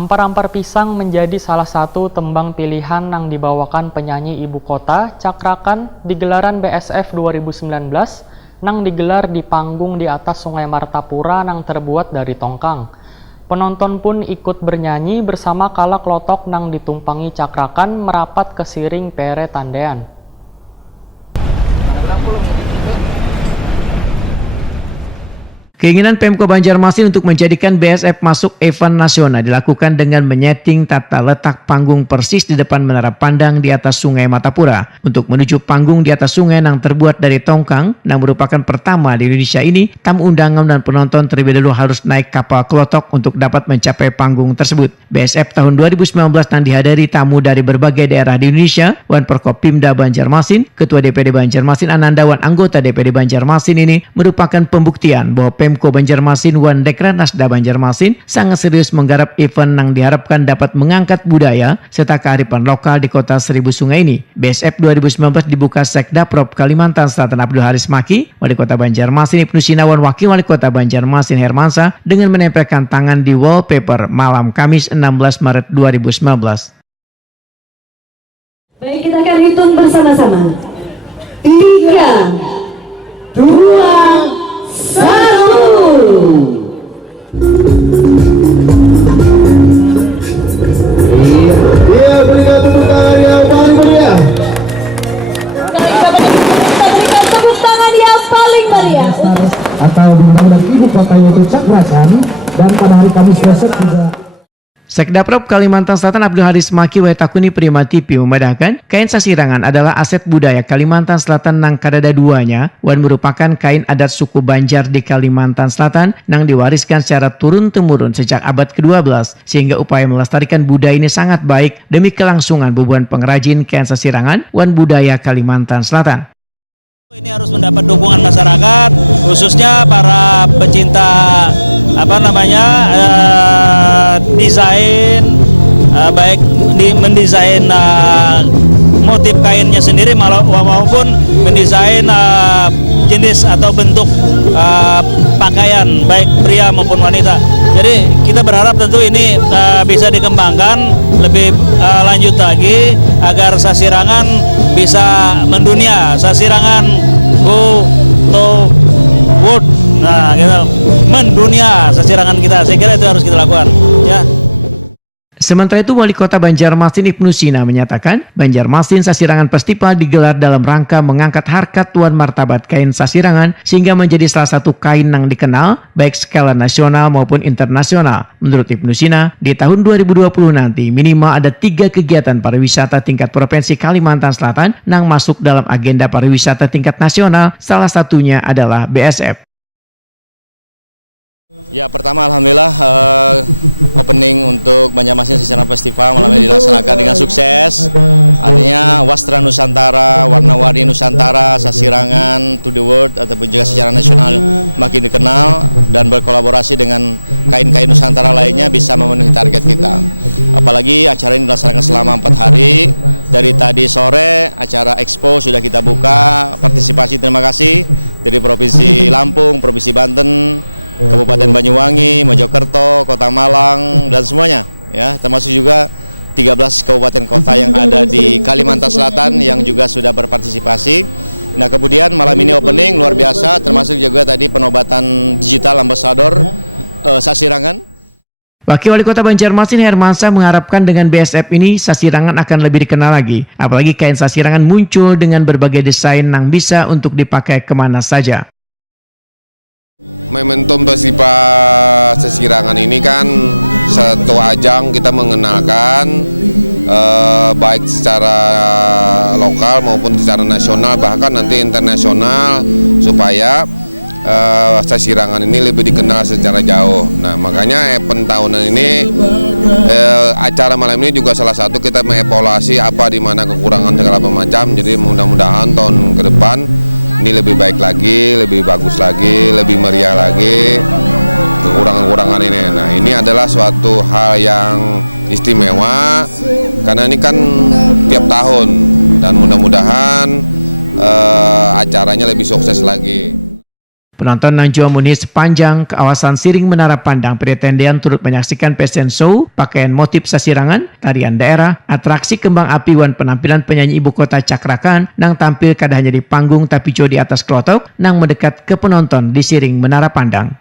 Ampar-ampar pisang menjadi salah satu tembang pilihan yang dibawakan penyanyi ibu kota Cakrakan di gelaran BSF 2019 nang digelar di panggung di atas Sungai Martapura nang terbuat dari tongkang. Penonton pun ikut bernyanyi bersama kala klotok nang ditumpangi Cakrakan merapat ke siring pere tandean. Keinginan Pemko Banjarmasin untuk menjadikan BSF masuk event nasional dilakukan dengan menyeting tata letak panggung persis di depan menara pandang di atas Sungai Martapura. Untuk menuju panggung di atas sungai yang terbuat dari tongkang, yang merupakan pertama di Indonesia ini, tamu undangan dan penonton terlebih dahulu harus naik kapal klotok untuk dapat mencapai panggung tersebut. BSF tahun 2019 yang dihadiri tamu dari berbagai daerah di Indonesia, Wan Perkopimda Banjarmasin, Ketua DPD Banjarmasin Ananda Wan anggota DPD Banjarmasin ini merupakan pembuktian bahwa Pemko Banjarmasin Wan Dekranasda Banjarmasin sangat serius menggarap event yang diharapkan dapat mengangkat budaya serta kearifan lokal di kota Seribu Sungai ini. BSF 2019 dibuka Sekdaprop Kalimantan Selatan Abdul Haris Maki, Wali Kota Banjarmasin Ibnu Sinawan, Wakil Wali Kota Banjarmasin Hermansa dengan menempelkan tangan di wallpaper malam Kamis 16 Maret 2019. Baik, kita akan hitung bersama-sama. 3, 2, 1. Iya, berikan tepuk tangan yang paling meriah. Kita berikan tepuk tangan yang paling meriah. Atau bintang dan ibu kotanya itu Cakrakan, dan pada hari Kamis besok juga. Sekdaprop Kalimantan Selatan Abdul Haris Maki Wetakuni Prima TV membedakan kain sasirangan adalah aset budaya Kalimantan Selatan nang kadada duanya wan merupakan kain adat suku Banjar di Kalimantan Selatan nang diwariskan secara turun-temurun sejak abad ke-12 sehingga upaya melestarikan budaya ini sangat baik demi kelangsungan bubuhan pengrajin kain sasirangan wan budaya Kalimantan Selatan. Ini harus mendapat dukungan masyarakat, khususnya para pecinta desain, baik mendesain motif kainnya sendiri maupun mendesain jenis atau bentuk pakaian baik pria maupun wanita. Jadi kita berharap tentu ini bisa dikembangkan lebih lanjut lagi agar sasirangan bisa mendunia. Sasirangan go to world, nah gitu, mendunia sasirangan kita. Saya kira itu harus kita lakukan, ya. Sementara itu, Wali Kota Banjarmasin Ibnu Sina menyatakan, Banjarmasin Sasirangan Festival digelar dalam rangka mengangkat harkat tuan martabat kain sasirangan sehingga menjadi salah satu kain yang dikenal baik skala nasional maupun internasional. Menurut Ibnu Sina, di tahun 2020 nanti minimal ada 3 kegiatan pariwisata tingkat provinsi Kalimantan Selatan yang masuk dalam agenda pariwisata tingkat nasional, salah satunya adalah BSF. Ya, pertama alhamdulillah opening untuk Banjarmasin Sasirangan Festival malam ini dilaksanakan dengan sukses. Artinya Wastra Nusantara, warna-warni Nusantara, sasirangan to the world ataupun juga secara nasional makin dikenal dan berkolaborasi dengan kain-kain Nusantara lainnya bisa memenuhi target kita. Apalagi acara ini dilaksanakan selama 4 hari. Dari tadi sore acara expo sudah kita buka, partisipasi terima kasih dari Provinsi Lampung, Provinsi Banten, Kabupaten Banyuwangi, Mojokerto, Kota Malang, dan semuanya, ya, termasuk juga 13 kabupaten kota yang ada di Kalimantan Selatan yang juga sudah berpartisipasi. Nah, kemudian malam ini opening luar biasa, termasuk juga tadi penobatan digital ambassador sasirangan. Wakil Wali Kota Banjarmasin Hermansa mengharapkan dengan BSF ini sasirangan akan lebih dikenal lagi. Apalagi kain sasirangan muncul dengan berbagai desain yang bisa untuk dipakai kemana saja. Momentum festival sasirangan ini kan satu ajang kita mengenalkan baik secara lokal maupun secara nasional bahkan nanti internasional supaya sasirangan ini lebih dikenal secara jauh. Nah, makanya event tahunan ini acara malam ini juga salah satu kita mengevaluasi apa di mana kekurangan segala macam. Jadi mudah-mudahan tahun ke depan ini lebih baik lagi, lebih bagus lagi, lebih meriah lagi kekurangan-kekurangan ini. Nah, ini adalah suatu hal yang istimewa karena ini kan tiap tahun dan mudah-mudahan acaranya lebih sukses lagi. Penonton nang jua muni sepanjang kawasan Siring Menara Pandang pretendian turut menyaksikan fashion show, pakaian motif sasirangan, tarian daerah, atraksi kembang api wan penampilan penyanyi ibu kota cakrakan nang tampil kada hanya di panggung tapi juga di atas klotok nang mendekat ke penonton di Siring Menara Pandang.